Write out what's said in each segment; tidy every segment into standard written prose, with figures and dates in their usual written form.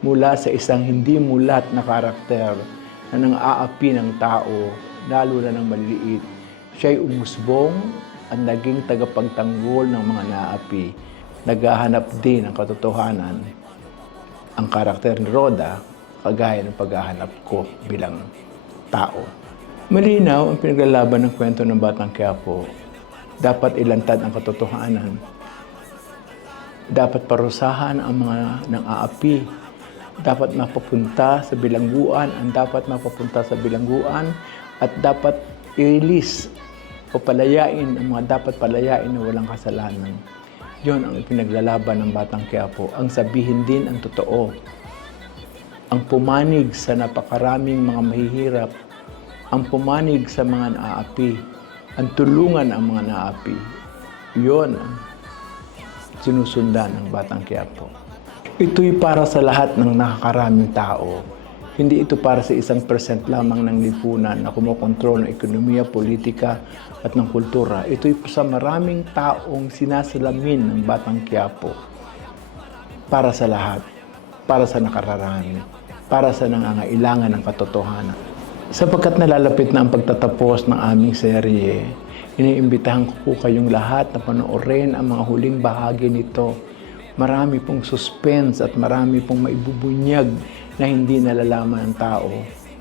mula sa isang hindi mulat na karakter na nang-aapi ng tao, lalo na ng maliliit. Siya'y umusbong at naging tagapagtanggol ng mga naapi. Naghahanap din ng katotohanan. Ang karakter ni Rhoda, kagaya ng paghahanap ko bilang tao. Malinaw ang pinaglalaban ng kwento ng Batang Quiapo. Dapat ilantad ang katotohanan. Dapat parusahan ang mga nang-aapi. Dapat mapapunta sa bilangguan ang dapat mapapunta sa bilangguan at dapat i-release o palayain ang mga dapat palayain na walang kasalanan. Yon ang ipinaglalaban ng Batang Quiapo. Ang sabihin din ang totoo. Ang pumanig sa napakaraming mga mahihirap. Ang pumanig sa mga naaapi. Ang tulungan ang mga naaapi. Yon ang sinusundan ng Batang Quiapo. Ito'y para sa lahat ng nakakaraming tao. Hindi ito para sa 1% lamang ng lipunan na kumokontrol ng ekonomiya, politika at ng kultura. Ito'y sa maraming taong sinasalamin ng Batang Quiapo. Para sa lahat. Para sa nakararami. Para sa nangangailangan ng katotohanan. Sapagkat nalalapit na ang pagtatapos ng aming serye, iniimbitahan ko po kayong lahat na panoorin ang mga huling bahagi nito. Marami pong suspense at marami pong maibubunyag na hindi nalalaman ng tao.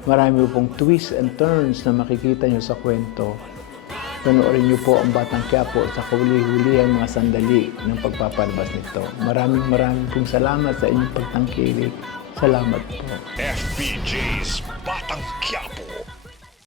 Marami pong twists and turns na makikita nyo sa kwento. Panoorin nyo po ang Batang Quiapo sa kahuli-huli ang mga sandali ng pagpapalabas nito. Maraming pong salamat sa inyong pagtangkilik. Salamat po. FPJ's Batang Quiapo.